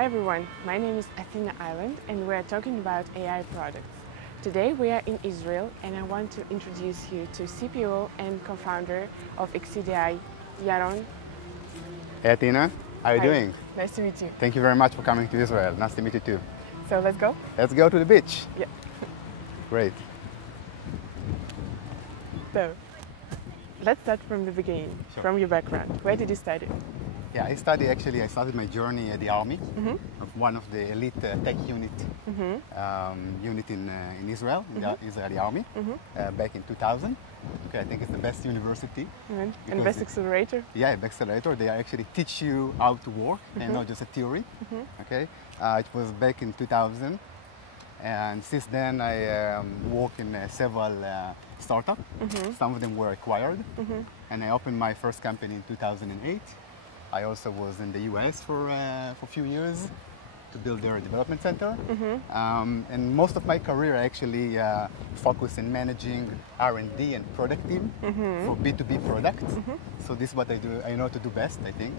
Hi everyone, my name is Athena Island and we are talking about AI products. Today we are in Israel and I want to introduce you to CPO and co-founder of Exceed.ai, Yaron. Hey Athena, how are you Hi. doing? Nice to meet you. Thank you very much for coming to Israel. Nice to meet you too. So let's go? Let's go to the beach. Yeah. Great. So, let's start from the beginning, Sure. from your background. Where did you study? Yeah, I started my journey at the Army, of one of the elite tech unit in Israel, in the Israeli Army, back in 2000. Okay, I think it's the best university. And because best accelerator? Yeah, accelerator. They actually teach you how to work and not just a theory. Okay, it was back in 2000, and since then I work in several startups. Some of them were acquired, and I opened my first company in 2008. I also was in the US for a few years to build their development center. And most of my career I actually focused in managing R&D and product team for B2B products. So this is what I do. I know to do best, I think.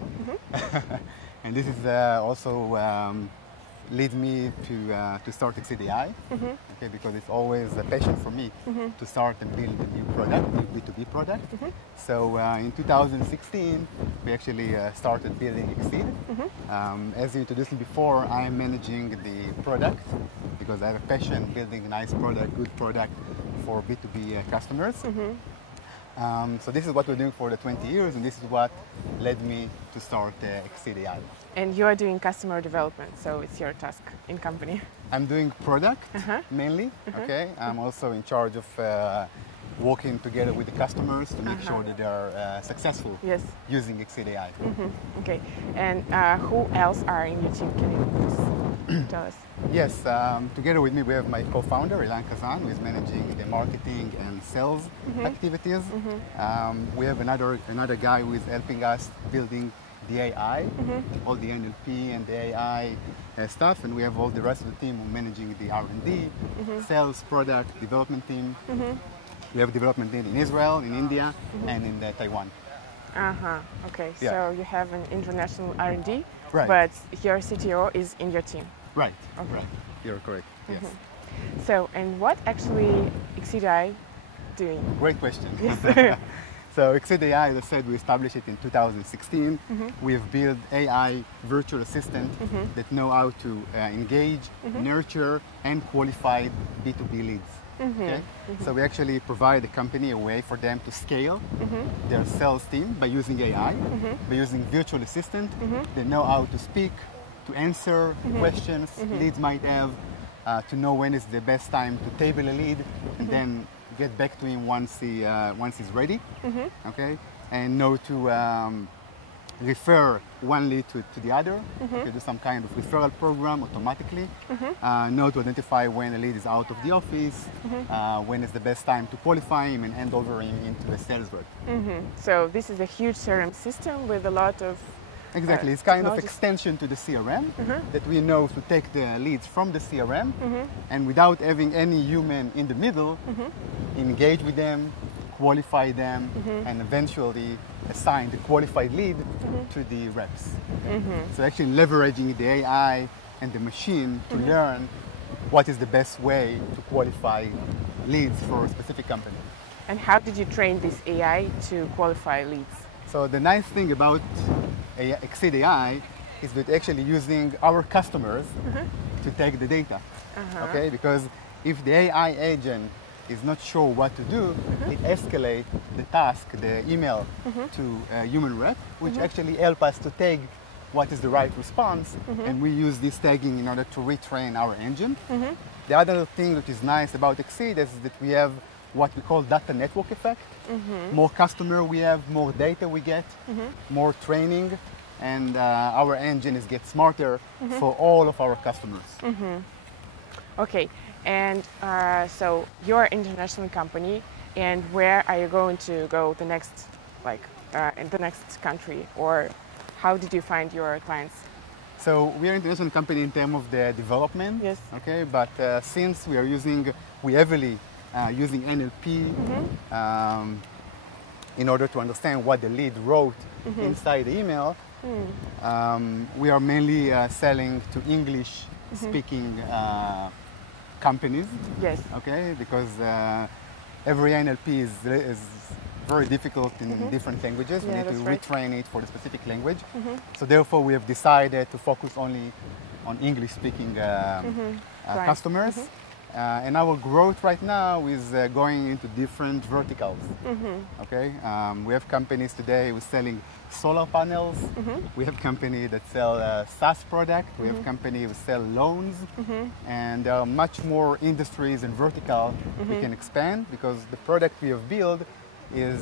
And this is also lead me to start Exceed.ai, okay, because it's always a passion for me to start and build a new product, new B2B product. So in 2016, we actually started building Exceed. As you introduced me before, I am managing the product because I have a passion building a nice product, good product for B2B customers. So this is what we're doing for the 20 years, and this is what led me to start Exceed.ai. And you are doing customer development, so it's your task in company. I'm doing product mainly, okay? I'm also in charge of working together with the customers to make sure that they are successful using Exceed.ai. Okay, and who else are in your team? Can you please tell us? Yes, together with me we have my co-founder, Ilan Kazan, who is managing the marketing and sales activities. We have another guy who is helping us building the AI, all the NLP and the AI stuff, and we have all the rest of the team managing the R&D, sales, product, development team. We have a development team in Israel, in India, and in Taiwan. Okay, Yeah. so you have an international R&D, Right. but your CTO is in your team. Right, Okay. right. You're correct, yes. So, and what actually Exceed.ai doing? Great question. Yes. So Exceed.ai, as I said, we established it in 2016. We have built AI virtual assistant that know how to engage, nurture, and qualify B2B leads. Okay? So we actually provide the company a way for them to scale their sales team by using AI, by using virtual assistant. They know how to speak, to answer questions leads might have, to know when is the best time to table a lead, and then get back to him once he's ready, okay, and know to refer one lead to the other, okay, do some kind of referral program automatically, know to identify when a lead is out of the office, when is the best time to qualify him and hand over him into the sales rep. So this is a huge CRM system with a lot of Exactly, it's kind of technologies. extension to the CRM that we know to take the leads from the CRM and without having any human in the middle, engage with them, qualify them, and eventually assign the qualified lead to the reps. So actually leveraging the AI and the machine to learn what is the best way to qualify leads for a specific company. And how did you train this AI to qualify leads? So the nice thing about Exceed.ai is that actually using our customers to take the data, okay? Because if the AI agent is not sure what to do, it escalates the task, the email, to a human rep, which actually help us to tag what is the right response, and we use this tagging in order to retrain our engine. The other thing that is nice about Exceed is that we have what we call data network effect. More customer we have, more data we get, more training, and our engine is get smarter for all of our customers. Okay, and so you're an international company, and where are you going to go the next, in the next country, or how did you find your clients? So we are an international company in terms of the development, Yes. okay, but since we heavily using NLP in order to understand what the lead wrote inside the email, We are mainly selling to English-speaking companies. Yes. Okay, because every NLP is very difficult in different languages. We Yeah, need to that's right. retrain it for the specific language. So therefore, we have decided to focus only on English-speaking Right. customers. And our growth right now is going into different verticals. Okay, we have companies today who are selling solar panels. We have companies that sell SaaS product. We have companies who sell loans, and there are much more industries and vertical we can expand because the product we have built is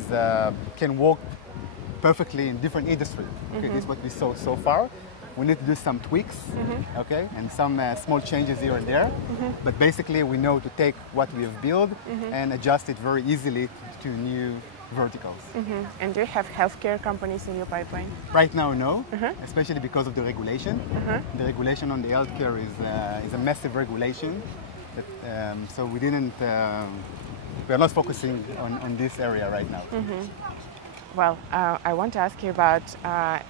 can work perfectly in different industries. Okay, this is what we saw so far. We need to do some tweaks, okay, and some small changes here and there. But basically, we know to take what we have built and adjust it very easily to new verticals. And do you have healthcare companies in your pipeline? Right now, no, especially because of the regulation. The regulation on the healthcare is a massive regulation. That, so we didn't. We are not focusing on this area right now. Well, I want to ask you about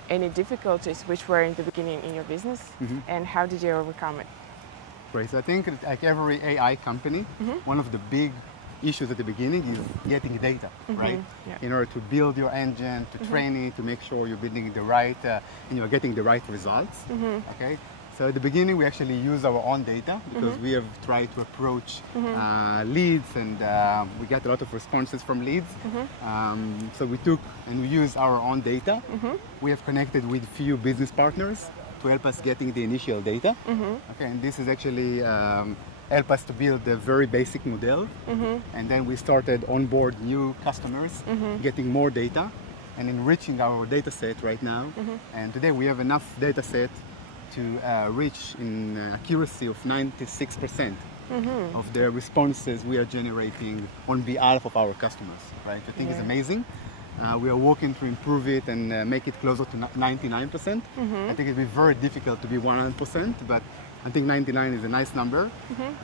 any difficulties which were in the beginning in your business, and how did you overcome it? Great. So I think like every AI company, one of the big issues at the beginning is getting data, right? Yeah. In order to build your engine, to train it, to make sure you're building the right, and you're getting the right results. Okay. So at the beginning, we actually use our own data because we have tried to approach leads, and we get a lot of responses from leads. So we took and we used our own data. We have connected with few business partners to help us getting the initial data. Okay, and this is actually help us to build a very basic model. And then we started onboard new customers, getting more data, and enriching our data set right now. And today we have enough data set to reach in accuracy of 96% of the responses we are generating on behalf of our customers, right? I think it's amazing. We are working to improve it and make it closer to 99%. I think it'll be very difficult to be 100%, but I think 99 is a nice number.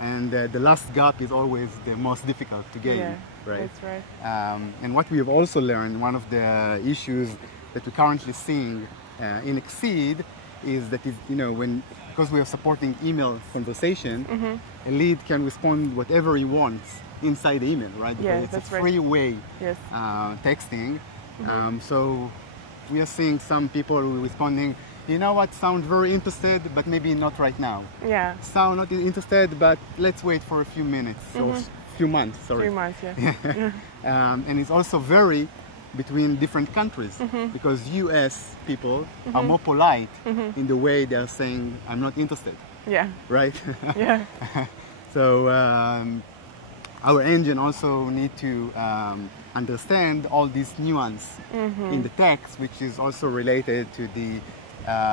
And the last gap is always the most difficult to gain, right? That's right. And what we have also learned, one of the issues that we're currently seeing in Exceed is that because we are supporting email conversation, a lead can respond whatever he wants inside the email, right? Because it's a free way texting. So we are seeing some people responding, you know what, sound very interested, but maybe not right now. Yeah. Sound not interested, but let's wait for a few minutes or few months. Sorry. 3 months, yeah. And it's also very between different countries because US people are more polite in the way they're saying I'm not interested. Yeah. Right? Yeah. So our engine also need to understand all these nuance in the text, which is also related to the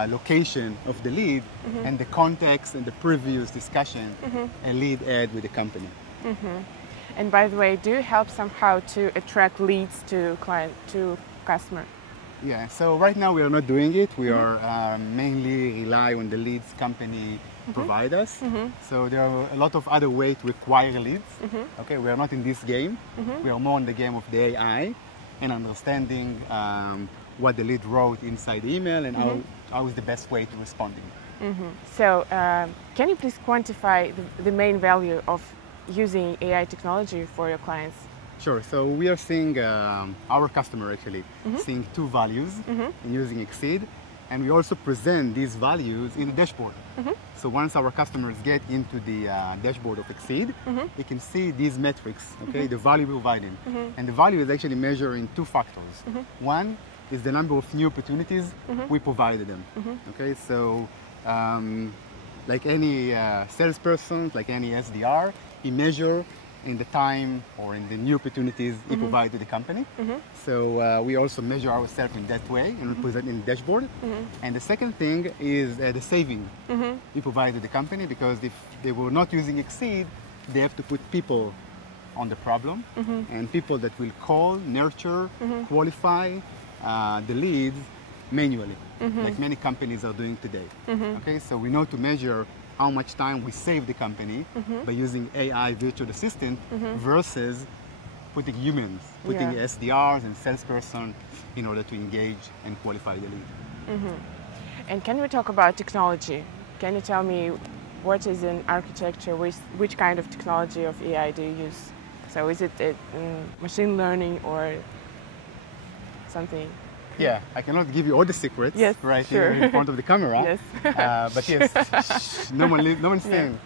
location of the lead and the context and the previous discussion a lead had with the company. And by the way, do you help somehow to attract leads to customer? Yeah, so right now we are not doing it. We are mainly rely on the leads company provide us. So there are a lot of other ways to acquire leads. Okay, we are not in this game. We are more in the game of the AI and understanding what the lead wrote inside the email and how is the best way to responding. So can you please quantify the main value of using AI technology for your clients? Sure. So we are seeing our customer actually seeing two values in using Exceed, and we also present these values in a dashboard. So once our customers get into the dashboard of Exceed, they can see these metrics, okay, the value we provide them. And the value is actually measured in two factors. One is the number of new opportunities we provided them. Okay, so like any salesperson, like any SDR, he measure in the time or in the new opportunities he provide to the company. So we also measure ourselves in that way and we present in the dashboard. And the second thing is the saving we provide to the company, because if they were not using Exceed, they have to put people on the problem and people that will call, nurture, qualify the leads manually, like many companies are doing today. Okay, so we know to measure how much time we save the company by using AI virtual assistant versus putting humans, putting SDRs and salesperson in order to engage and qualify the lead. And can we talk about technology? Can you tell me what is in architecture? Which kind of technology of AI do you use? So is it machine learning or something? Yeah, I cannot give you all the secrets Yes, right sure. here in front of the camera. Yes. But yes, no one's staying,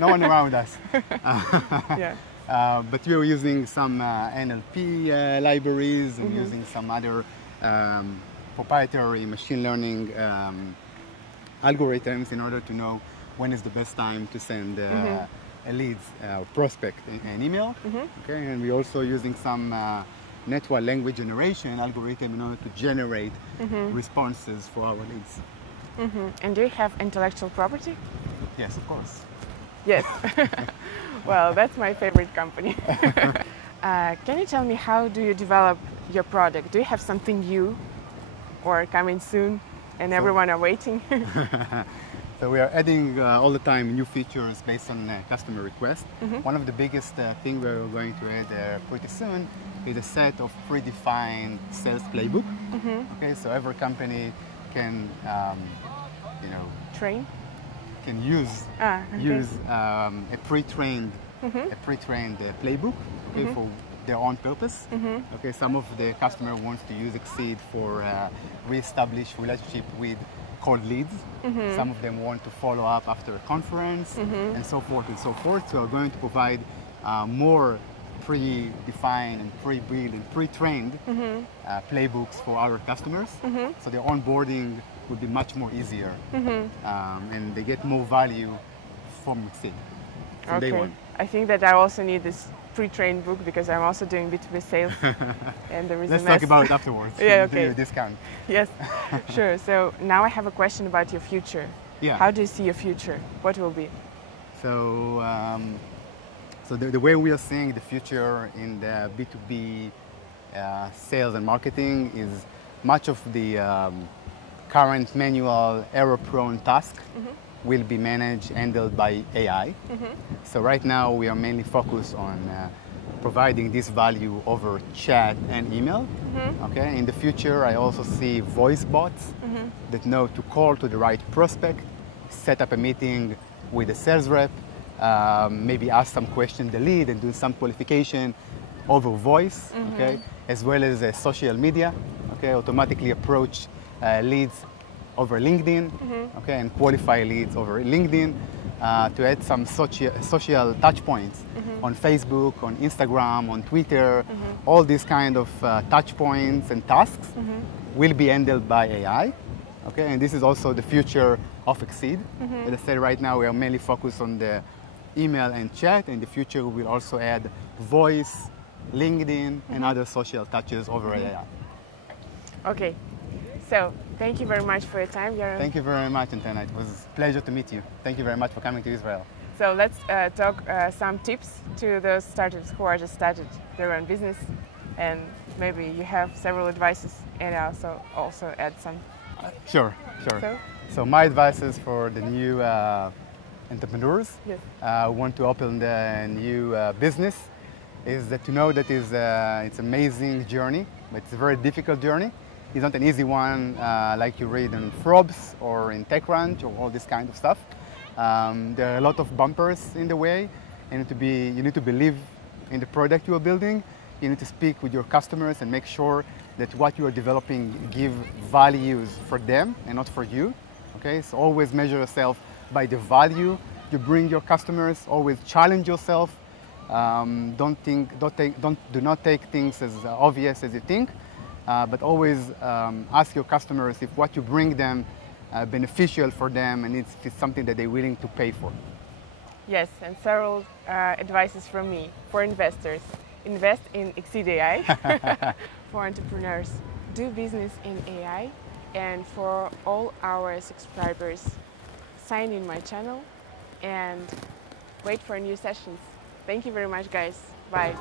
no one around us. Yeah. But we are using some NLP libraries and using some other proprietary machine learning algorithms in order to know when is the best time to send a lead prospect an email. Okay, and we're also using some natural language generation algorithm in order to generate responses for our leads. And do you have intellectual property? Yes, of course. Yes. Well, that's my favorite company. Can you tell me how do you develop your product? Do you have something new or coming soon and everyone are waiting? So we are adding all the time new features based on customer request. One of the biggest thing we're going to add pretty soon is a set of predefined sales playbook. Okay, so every company can, Train? can use a pre-trained playbook, okay, for their own purpose. Okay, some of the customer wants to use Exceed for re-establish relationship with cold leads. Some of them want to follow up after a conference, and so forth and so forth. So we're going to provide more pre-defined and pre-built and pre-trained playbooks for our customers. So their onboarding would be much more easier, and they get more value from Exceed from day one. I think that I also need this pre-trained book because I'm also doing B2B sales and there is Let's a mess. talk about it afterwards. Yeah, We'll do you okay. a discount. Yes, sure. So now I have a question about your future. Yeah. How do you see your future? What will be? So, the way we are seeing the future in the B2B sales and marketing is much of the current manual error-prone task will be managed, handled by AI. So right now we are mainly focused on providing this value over chat and email. Okay. In the future, I also see voice bots that know to call to the right prospect, set up a meeting with a sales rep, maybe ask some question the lead and do some qualification over voice, okay, as well as social media, okay, automatically approach leads over LinkedIn, okay, and qualify leads over LinkedIn to add some social touch points on Facebook, on Instagram, on Twitter. All these kind of touch points and tasks will be handled by AI, okay, and this is also the future of Exceed. As I said, right now we are mainly focused on the email and chat. In the future, we will also add voice, LinkedIn, and other social touches over AI. Okay. So thank you very much for your time, Yaron. Thank you very much, Antenna. It was a pleasure to meet you. Thank you very much for coming to Israel. So let's talk some tips to those startups who are just started their own business, and maybe you have several advices, and also add some. Sure. So my advice is for the new entrepreneurs who want to open the new business is that to know that it's an amazing journey, but it's a very difficult journey. It's not an easy one like you read in Forbes or in TechCrunch or all this kind of stuff. There are a lot of bumpers in the way. You need to believe in the product you are building. You need to speak with your customers and make sure that what you are developing give values for them and not for you. Okay, so always measure yourself by the value you bring your customers. Always challenge yourself. Do not take things as obvious as you think. But always ask your customers if what you bring them beneficial for them and it's something that they're willing to pay for. Yes, and several advices from me for investors. Invest in Exceed AI. For entrepreneurs, do business in AI. And for all our subscribers, sign in my channel and wait for new sessions. Thank you very much, guys. Bye.